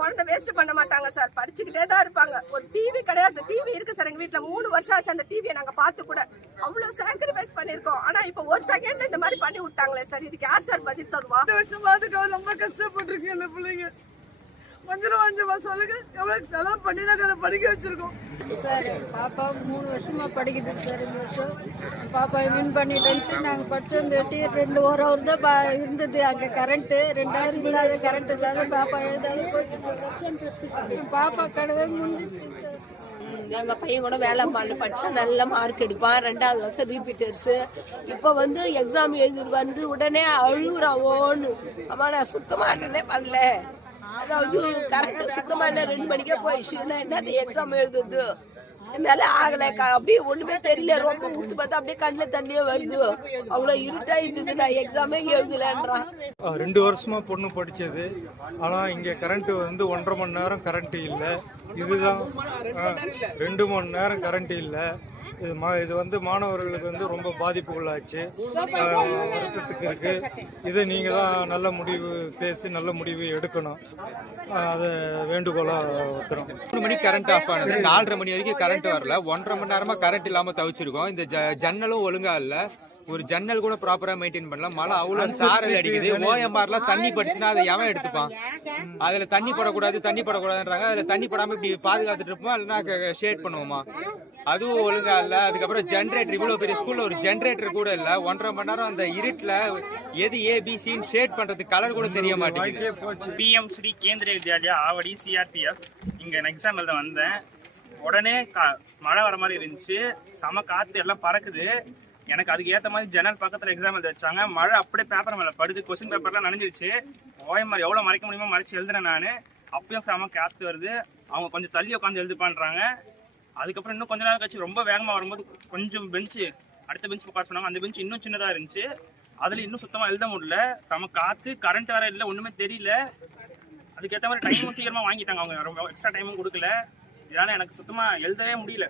குழந்தை வேஸ்ட் பண்ண மாட்டாங்க சார், படிச்சுக்கிட்டே தான் இருப்பாங்க. ஒரு டிவி கிடையாது, டிவி இருக்கு சார் எங்க வீட்டுல 3 வருஷம் ஆச்சு அந்த டிவியை நாங்க பார்த்து கூட. அவ்வளவு சாக்ரிஃபைஸ் பண்ணிருக்கோம். ஆனா இப்ப ஒரு செகண்ட்ல இந்த மாதிரி பண்ணி விட்டாங்களே சார், இதுக்கு யார் சார் பதில் சொல்லுவா? ரொம்ப கஷ்டப்பட்டிருக்கு அந்த பிள்ளைங்க. கொஞ்சமா சொல்லுங்க, எவ்வளவு செலவு பண்ணி நாங்க படிக்க வச்சிருக்கோம் சார். பாப்பா 3 வருஷமா படிக்குது சார். இந்த வருஷம் பாப்பா வின் பண்ணிட்டு நாங்க படிச்சோம். 2 ஹவர் தான் இருந்தது அங்க கரண்ட். 2 ஹவர் இல்லாத கரண்ட் இல்லாத பாப்பா எழுதாத போச்சு சார். பாப்பா கடவை முடிஞ்சிச்சு சார். எங்க பையன் கூட வேலைம்பாடு படிச்சா நல்ல மார்க் எடுப்பான். 2வது வருஷம் ரிப்பீட்டர்ஸ். இப்ப வந்து எக்ஸாம் எழுதி வந்து உடனே அழுகுறாவோன்னு, அம்மா நான் சுத்தமா அட்டனே பண்ணல, அதாவது கரெக்ட் சுத்தமா இல்ல, 2 மணிக்கே போயிடுச்சுன்னா என்ன எக்ஸாம் எழுதுது, என்னால ஆகல, அப்படியே ஒண்ணுமே தெரியல, ரொம்ப ஊத்து பார்த்தா அப்படியே கண்ணுல தண்ணியே வருது, அவ்வளவு இருட்டா இருந்தது, நான் எக்ஸாமே எழுதலன்றான். 2 வருஷமா பொண்ணு படிச்சது. ஆனா இங்க கரண்ட் வந்து 1.5 மணி நேரம் கரண்ட் இல்ல. இதுதான் 2 மணி நேரம் கரண்ட் இல்ல. இது வந்து மாணவர்களுக்கு வந்து ரொம்ப பாதிப்புக்குள்ளாச்சு, வருத்தத்துக்கு இருக்கு. இதை நீங்க தான் நல்ல முடிவு பேசி நல்ல முடிவு எடுக்கணும். அதை வேண்டுகோளா வைக்கிறோம். 3 மணிக்கு கரண்ட் ஆஃப் ஆனது, 4:30 மணி வரைக்கும் கரண்ட் வரல. 1.5 மணி நேரமா கரண்ட் இல்லாம தவிச்சிருக்கோம். இந்த ஜன்னலும் ஒழுங்கா இல்ல, ஒரு ஜன்னல் கூட ப்ராப்பரா மெயின்டைன் பண்ணலாம். மழை அவ்வளவு சாரல் அடிக்குது. ஓஎம்ஆர்லாம் தண்ணி பட்டுச்சுன்னா அதை எவன் எடுத்துப்பான்? அதுல தண்ணி படக்கூடாதுன்றாங்க. அதுல தண்ணி படாம இப்படி பாதுகாத்துட்டு இருப்போம், இல்லைன்னா ஷேட் பண்ணுவோமா? அதுவும் ஒழுங்கா இல்ல. அதுக்கப்புறம் ஜென்ரேட்டர், இவ்வளவு பெரிய ஸ்கூல்ல ஒரு ஜென்ரேட்டர் கூட இல்ல. 1.5 மணி நேரம் அந்த இருட்டுல எது ஏபிசின்னு ஷேட் பண்றது கலர் கூட தெரிய மாட்டேங்குது. பிஎம் ஸ்ரீ கேந்திரிய வித்யாலயா ஆவடி சிஆர்பிஎஃப் இங்க எக்ஸாம் எழுத வந்தேன். உடனே மழை வர மாதிரி இருந்துச்சு, செம காத்து, எல்லாம் பறக்குது. எனக்கு அதுக்கு ஏற்ற மாதிரி ஜன்னல் பக்கத்தில் எக்ஸாம் எழுத வச்சாங்க. மழை அப்படியே பேப்பர் மேலே படுது, கொஸ்டின் பேப்பர்லாம் நனைஞ்சிருச்சு. ஓஎம்ஆர் எவ்வளோ மறைக்க முடியுமோ மறைச்சு எழுதுறேன் நான். அப்பயும் செம காத்து வருது. அவங்க கொஞ்சம் தள்ளி உட்காந்து எழுது பண்ணுறாங்க. அதுக்கப்புறம் இன்னும் கொஞ்ச நேரம் கழிச்சு ரொம்ப வேகமாக வரும்போது கொஞ்சம் பெஞ்சு அடுத்த பெஞ்ச் உட்கார சொன்னாங்க. அந்த பெஞ்ச் இன்னும் சின்னதாக இருந்துச்சு, அதில் இன்னும் சுத்தமாக எழுத முடியல. செம காற்று, கரண்ட் வேற இல்லை, ஒன்றுமே தெரியல. அதுக்கேற்ற மாதிரி டைமும் சீக்கிரமாக வாங்கிட்டாங்க அவங்க, ரொம்ப எக்ஸ்ட்ரா டைமும் கொடுக்கல. இதனால் எனக்கு சுத்தமாக எழுதவே முடியல.